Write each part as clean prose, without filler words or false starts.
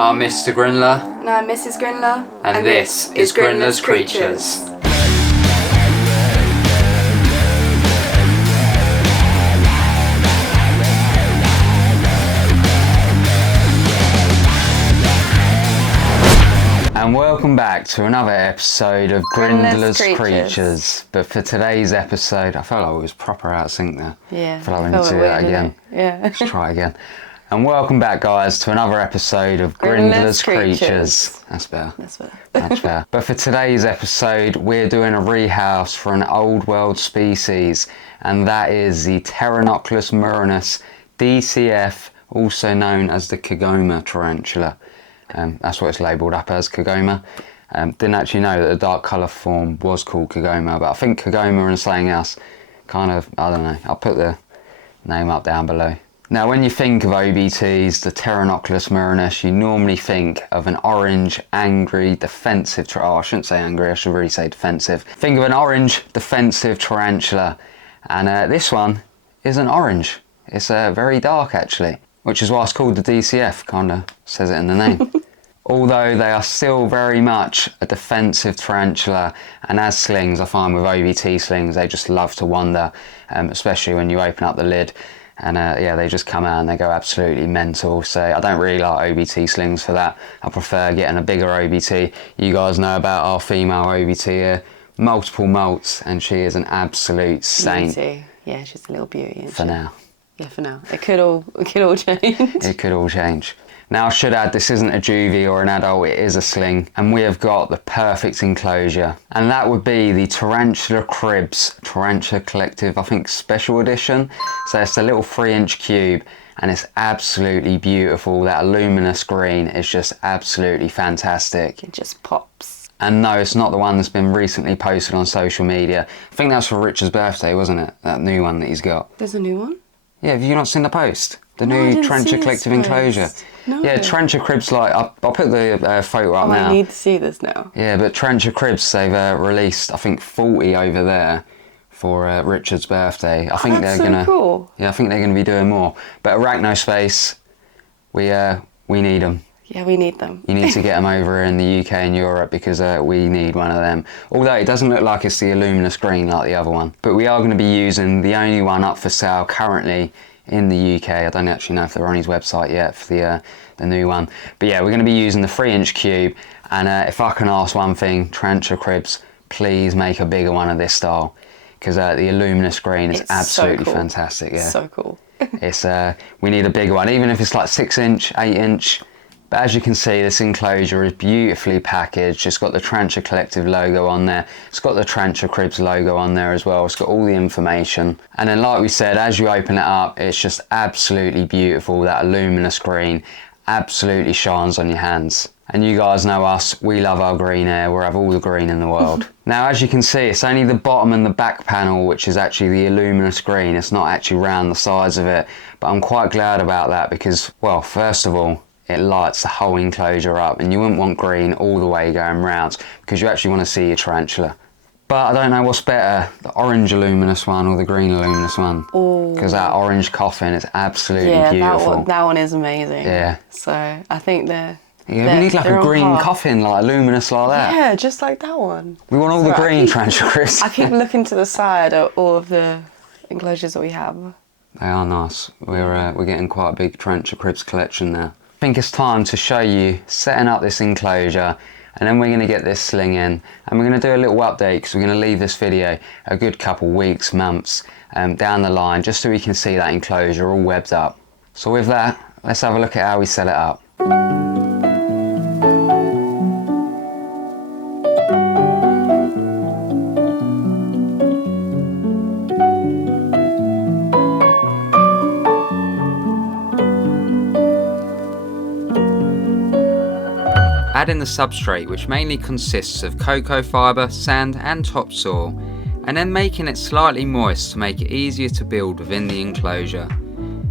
I'm Mr. Grinler. And I'm Mrs. Grinler. And this is Grinler's Creatures. And welcome back to another episode of Grinler's Creatures. But for today's episode, I felt like it was proper out of sync there. Yeah. I feel like we need to do that again. Yeah. Let's try again. And welcome back, guys, to another episode of Grinler's Creatures. That's better. That's better. That's fair. But for today's episode, we're doing a rehouse for an old world species, and that is the Pterinochilus Murinus DCF, also known as the Kigoma tarantula. That's what it's labelled up as, Kigoma. Didn't actually know that the dark colour form was called Kigoma, but I think Kigoma and something else kind of, I don't know, I'll put the name up down below. Now, when you think of OBTs, the Pterinochilus Murinus, you normally think of an orange, angry, defensive, I shouldn't say angry, I should really say defensive. Think of an orange, defensive tarantula, and this one isn't orange. It's very dark, actually, which is why it's called the DCF, kind of says it in the name. Although they are still very much a defensive tarantula, and as slings, I find with OBT slings, they just love to wander, especially when you open up the lid. And yeah, they just come out and they go absolutely mental. So I don't really like OBT slings for that. I prefer getting a bigger OBT. You guys know about our female OBT here. Multiple molts, and she is an absolute saint. Beauty. Yeah, she's a little beauty. For now. Yeah, for now. It could all change. It could all change. Now, I should add, this isn't a juvie or an adult, it is a sling, and we have got the perfect enclosure, and that would be the Tarantula Cribs Tarantula Collective, I think, special edition. So it's a little 3-inch cube, and it's absolutely beautiful. That luminous green is just absolutely fantastic. It just pops. And no, it's not the one that's been recently posted on social media. I think that's for Richard's birthday, wasn't it? That new one that he's got. There's a new one? Yeah, have you not seen the post? The No, new Tarantula Collective enclosure. No. Yeah, Tarantula Cribs, like, I'll put the photo up now. I need to see this now. Yeah, but Tarantula Cribs, they've released, I think, 40 over there for Richard's birthday. I think that's they're gonna. Cool. Yeah, I think they're gonna be doing more. But Arachnospace, we need them. Yeah, we need them. You need to get them over in the UK and Europe, because we need one of them. Although it doesn't look like it's the luminous green like the other one. But we are going to be using the only one up for sale currently in the UK. I don't actually know if they're on his website yet for the new one. But yeah, we're going to be using the 3-inch cube. And if I can ask one thing, Tarantula Cribs, please make a bigger one of this style. Because the luminous green is absolutely so cool. fantastic. Yeah. So cool. It's we need a bigger one, even if it's like 6-inch, 8-inch. But as you can see, this enclosure is beautifully packaged. It's got the Tarantula Collective logo on there. It's got the Tarantula Cribs logo on there as well. It's got all the information. And then, like we said, as you open it up, it's just absolutely beautiful. That luminous green absolutely shines on your hands. And you guys know us, we love our green hair. We'll have all the green in the world. Now, as you can see, it's only the bottom and the back panel which is actually the luminous green. It's not actually round the sides of it. But I'm quite glad about that because, well, first of all, it lights the whole enclosure up, and you wouldn't want green all the way going round because you actually want to see your tarantula. But I don't know what's better, the orange luminous one or the green luminous one. Because that orange coffin is absolutely beautiful. That one is amazing. Yeah. So I think they're... Yeah, we need like a green coffin, like luminous like that. Yeah, just like that one. We want all the green tarantula Cribs. I keep looking to the side at all of the enclosures that we have. They are nice. We're getting quite a big Tarantula Cribs collection now. I think it's time to show you setting up this enclosure, and then we're going to get this sling in, and we're going to do a little update because we're going to leave this video a good couple weeks, months down the line, just so we can see that enclosure all webbed up. So with that, let's have a look at how we set it up. Add in the substrate, which mainly consists of cocoa fibre, sand and topsoil, and then making it slightly moist to make it easier to build within the enclosure.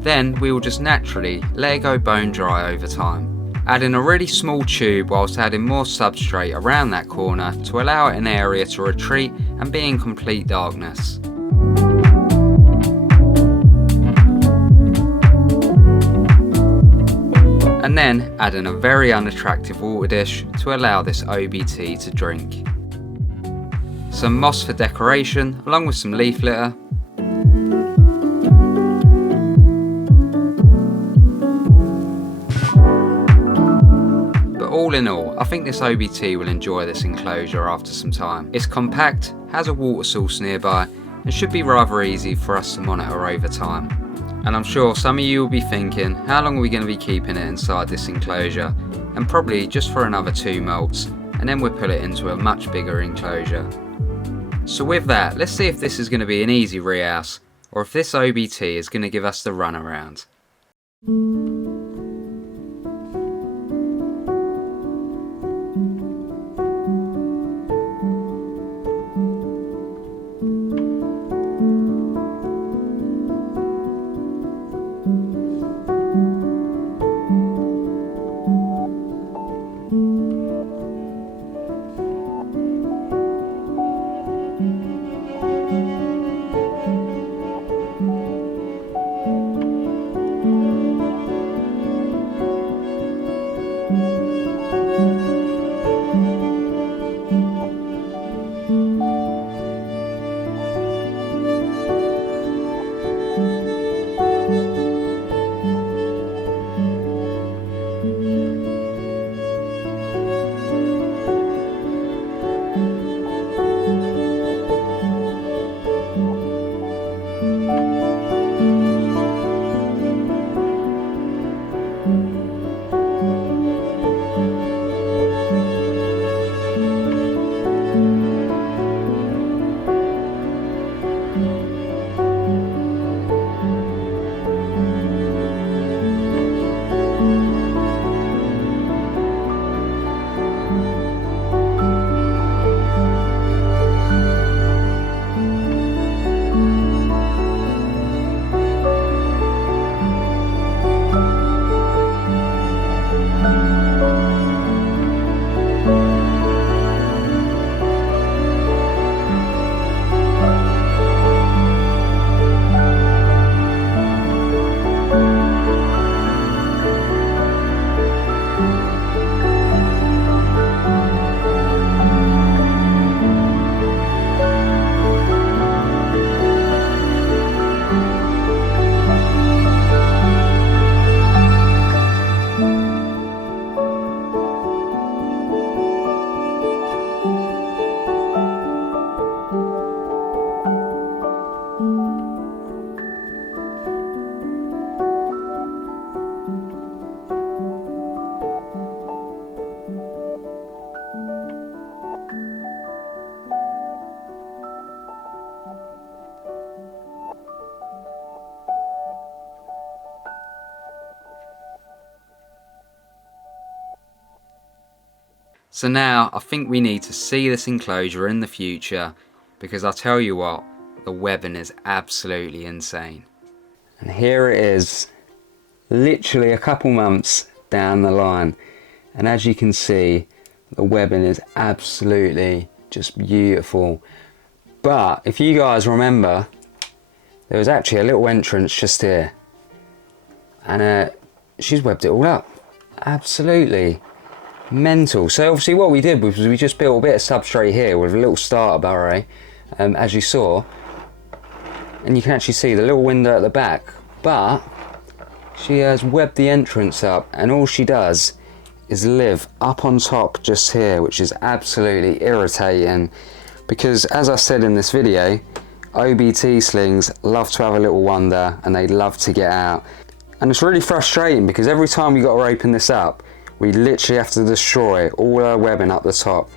Then we will just naturally let it go bone dry over time. Add in a really small tube whilst adding more substrate around that corner to allow it an area to retreat and be in complete darkness. and then add in a very unattractive water dish to allow this OBT to drink. Some moss for decoration along with some leaf litter. But all in all, I think this OBT will enjoy this enclosure after some time. It's compact, has a water source nearby, and should be rather easy for us to monitor over time. And I'm sure some of you will be thinking, how long are we going to be keeping it inside this enclosure? And probably just for another 2 molts, and then we'll put it into a much bigger enclosure. So with that, let's see if this is going to be an easy rehouse, or if this OBT is going to give us the runaround. So now I think we need to see this enclosure in the future, because I tell you what, the webbing is absolutely insane. And here it is, literally a couple months down the line, and as you can see, the webbing is absolutely just beautiful. But if you guys remember, there was actually a little entrance just here, and she's webbed it all up. Absolutely mental. So obviously what we did was we just built a bit of substrate here with a little starter burrow, as you saw, and you can actually see the little window at the back, but she has webbed the entrance up, and all she does is live up on top just here, which is absolutely irritating, because as I said in this video, OBT slings love to have a little wander and they love to get out, and it's really frustrating because every time we got to open this up, we literally have to destroy all her webbing up the top,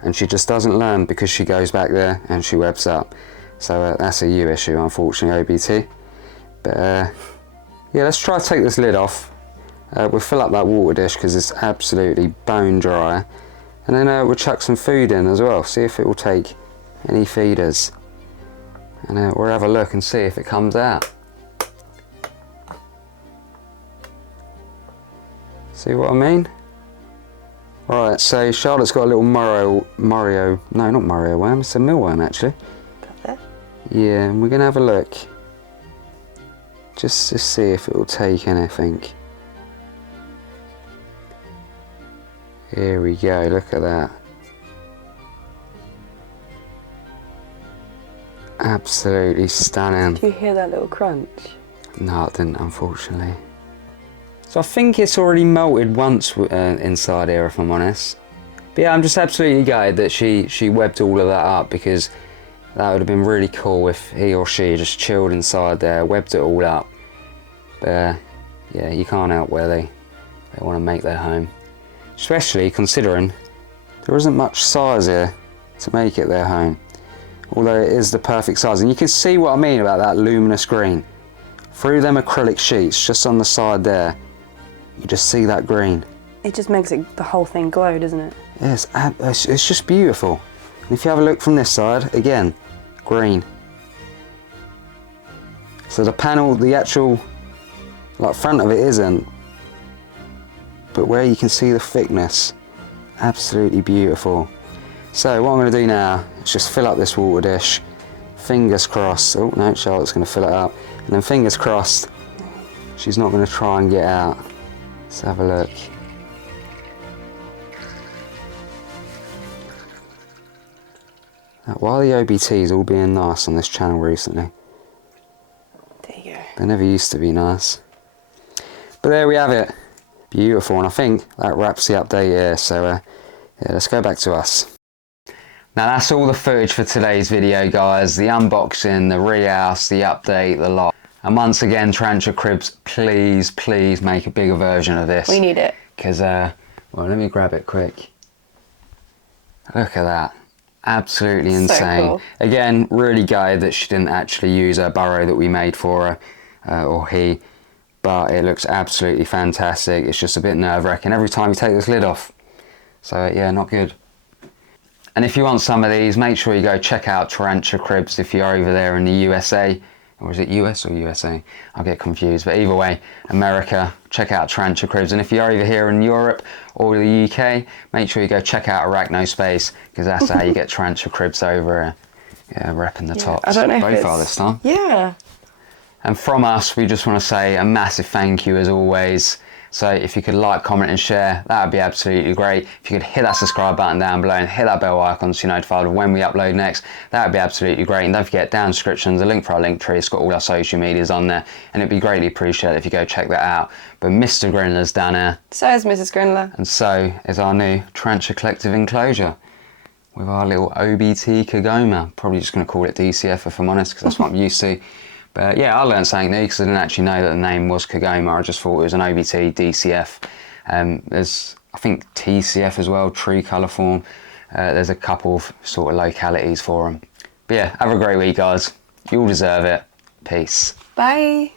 and she just doesn't learn because she goes back there and she webs up. So that's a you issue, unfortunately, OBT. But yeah, let's try to take this lid off. We'll fill up that water dish because it's absolutely bone dry, and then we'll chuck some food in as well, see if it will take any feeders, and we'll have a look and see if it comes out. See what I mean? Right, so Charlotte's got a little no, not Mario worm, it's a mealworm actually. Got that? Yeah, and we're gonna have a look, just to see if it will take anything. Here we go, look at that. Absolutely stunning. Do you hear that little crunch? No, it didn't, unfortunately. So I think it's already melted once inside here, if I'm honest. But yeah, I'm just absolutely gutted that she webbed all of that up, because that would have been really cool if he or she just chilled inside there, webbed it all up. But yeah, you can't help where they want to make their home. Especially considering there isn't much size here to make it their home. Although it is the perfect size. And you can see what I mean about that luminous green. Through them acrylic sheets, just on the side there, you just see that green. It just makes the whole thing glow, doesn't it? Yes, it's just beautiful. And if you have a look from this side, again, green. So the panel, the actual front of it isn't, but where you can see the thickness, absolutely beautiful. So what I'm going to do now is just fill up this water dish, fingers crossed. Oh no, Charlotte's going to fill it up, and then fingers crossed she's not going to try and get out. Let's have a look. Why are the OBTs all being nice on this channel recently? There you go. They never used to be nice. But there we have it. Beautiful, and I think that wraps the update here, so yeah, let's go back to us. Now that's all the footage for today's video, guys. The unboxing, the rehouse, the update, the lot. And once again, Tarantula Cribs, please make a bigger version of this. We need it. Because, well, let me grab it quick. Look at that. Absolutely insane. Cool. Again, really gutted that she didn't actually use a burrow that we made for her, or he. But it looks absolutely fantastic. It's just a bit nerve-wracking every time you take this lid off. So yeah, not good. And if you want some of these, make sure you go check out Tarantula Cribs if you're over there in the USA. Or is it US or USA? I'll get confused. But either way, America, check out Tarantula Cribs. And if you're over here in Europe or the UK, make sure you go check out Arachnospace, because that's how you get Tarantula Cribs over here. Yeah, repping the top. I don't know if both are this time. Yeah. And from us, we just want to say a massive thank you as always. So if you could like, comment and share, that would be absolutely great. If you could hit that subscribe button down below and hit that bell icon so you're notified of when we upload next, that would be absolutely great. And don't forget, down in the description, the link for our link tree. It's got all our social medias on there, and it'd be greatly appreciated if you go check that out. But Mr. Grinler's down there. So is Mrs. Grinler. And so is our new Tarantula Collective Enclosure with our little OBT Kigoma. Probably just going to call it DCF if I'm honest, because that's what I'm used to. But yeah, I learned something new because I didn't actually know that the name was Kigoma. I just thought it was an OBT DCF. There's, I think, TCF as well, tree colour form. There's a couple of sort of localities for them. But yeah, have a great week, guys. You all deserve it. Peace. Bye.